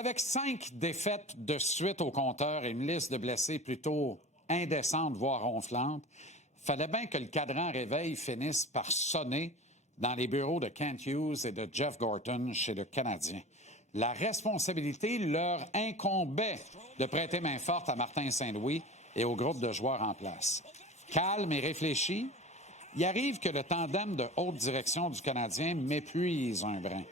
Avec 5 défaites de suite au compteur et une liste de blessés plutôt indécente, voire ronflante, fallait bien que le cadran réveil finisse par sonner dans les bureaux de Kent Hughes et de Jeff Gorton chez le Canadien. La responsabilité leur incombait de prêter main forte à Martin Saint-Louis et au groupe de joueurs en place. Calme et réfléchi, il arrive que le tandem de haute direction du Canadien m'épuise un brin.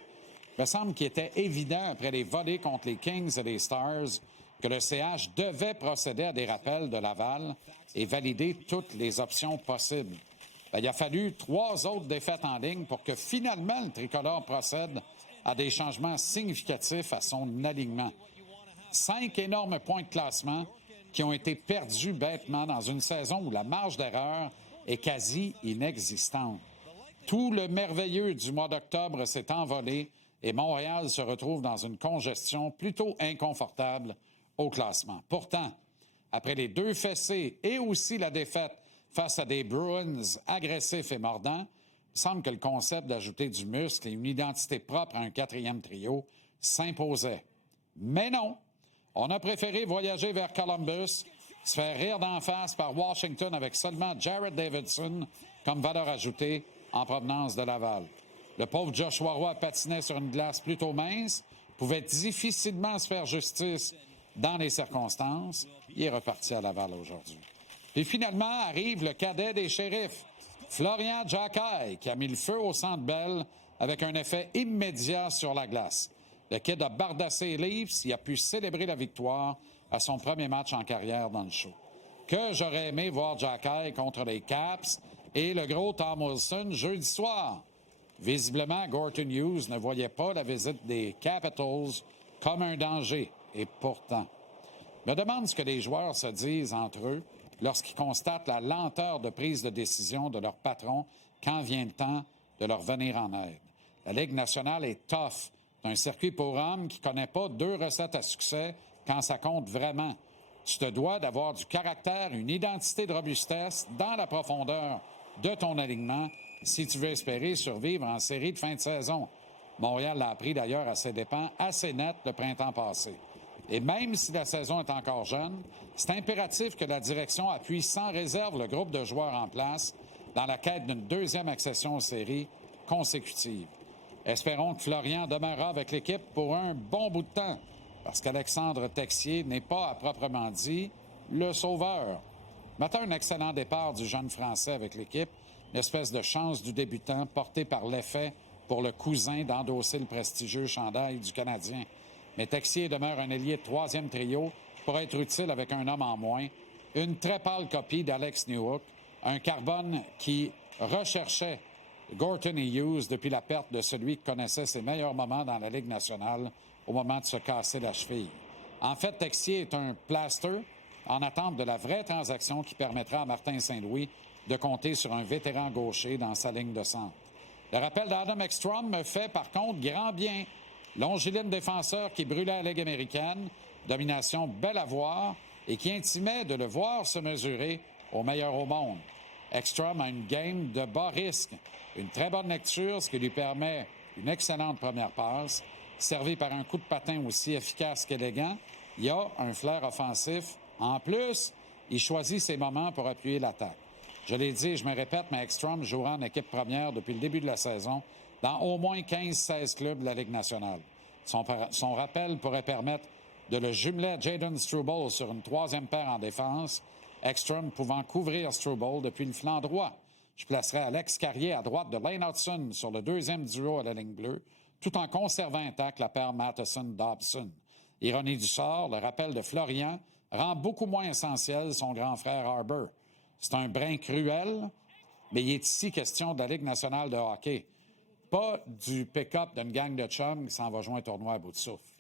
Il me semble qu'il était évident, après les volées contre les Kings et les Stars, que le CH devait procéder à des rappels de Laval et valider toutes les options possibles. Il a fallu 3 autres défaites en ligne pour que finalement le tricolore procède à des changements significatifs à son alignement. 5 énormes points de classement qui ont été perdus bêtement dans une saison où la marge d'erreur est quasi inexistante. Tout le merveilleux du mois d'octobre s'est envolé et Montréal se retrouve dans une congestion plutôt inconfortable au classement. Pourtant, après les 2 fessées et aussi la défaite face à des Bruins agressifs et mordants, il semble que le concept d'ajouter du muscle et une identité propre à un 4e trio s'imposait. Mais non, on a préféré voyager vers Columbus, se faire rire d'en face par Washington avec seulement Jared Davidson comme valeur ajoutée en provenance de Laval. Le pauvre Joshua Roy patinait sur une glace plutôt mince, pouvait difficilement se faire justice dans les circonstances. Il est reparti à Laval aujourd'hui. Et finalement arrive le cadet des Shérifs, Florian Jacquet, qui a mis le feu au Centre Bell avec un effet immédiat sur la glace. Le kid a bardassé les Leafs, il a pu célébrer la victoire à son premier match en carrière dans le show. Que j'aurais aimé voir Jacquet contre les Caps et le gros Tom Wilson jeudi soir. Visiblement, Gorton Hughes ne voyait pas la visite des Capitals comme un danger. Et pourtant, je me demande ce que les joueurs se disent entre eux lorsqu'ils constatent la lenteur de prise de décision de leur patron quand vient le temps de leur venir en aide. La Ligue nationale est tough. C'est un circuit pour hommes qui ne connaît pas 2 recettes à succès quand ça compte vraiment. Tu te dois d'avoir du caractère, une identité de robustesse dans la profondeur de ton alignement si tu veux espérer survivre en série de fin de saison. Montréal l'a appris d'ailleurs à ses dépens assez net le printemps passé. Et même si la saison est encore jeune, c'est impératif que la direction appuie sans réserve le groupe de joueurs en place dans la quête d'une 2e accession aux séries consécutive. Espérons que Florian demeurera avec l'équipe pour un bon bout de temps, parce qu'Alexandre Texier n'est pas, à proprement dit, le sauveur. Matin, un excellent départ du jeune Français avec l'équipe, une espèce de chance du débutant portée par l'effet pour le cousin d'endosser le prestigieux chandail du Canadien. Mais Texier demeure un ailier de 3e trio pour être utile avec un homme en moins. Une très pâle copie d'Alex Newhook, un carbone qui recherchait Gorton et Hughes depuis la perte de celui qui connaissait ses meilleurs moments dans la Ligue nationale au moment de se casser la cheville. En fait, Texier est un plaster en attente de la vraie transaction qui permettra à Martin Saint-Louis de compter sur un vétéran gaucher dans sa ligne de centre. Le rappel d'Adam Ekstrom me fait par contre grand bien. Longiligne défenseur qui brûlait la Ligue américaine, domination belle à voir et qui intimait de le voir se mesurer au meilleur au monde. Ekstrom a une game de bas risque, une très bonne lecture, ce qui lui permet une excellente première passe, servi par un coup de patin aussi efficace qu'élégant. Il a un flair offensif. En plus, il choisit ses moments pour appuyer l'attaque. Je l'ai dit et je me répète, mais Ekstrom jouera en équipe première depuis le début de la saison dans au moins 15-16 clubs de la Ligue nationale. Son rappel pourrait permettre de le jumeler à Jayden Struble sur une 3e paire en défense, Ekstrom pouvant couvrir Struble depuis le flanc droit. Je placerai Alex Carrier à droite de Lane Hudson sur le 2e duo à la ligne bleue, tout en conservant intact la paire Matheson-Dobson. Ironie du sort, le rappel de Florian rend beaucoup moins essentiel son grand frère Harbour. C'est un brin cruel, mais il est ici question de la Ligue nationale de hockey. Pas du pick-up d'une gang de chums qui s'en va jouer un tournoi à bout de souffle.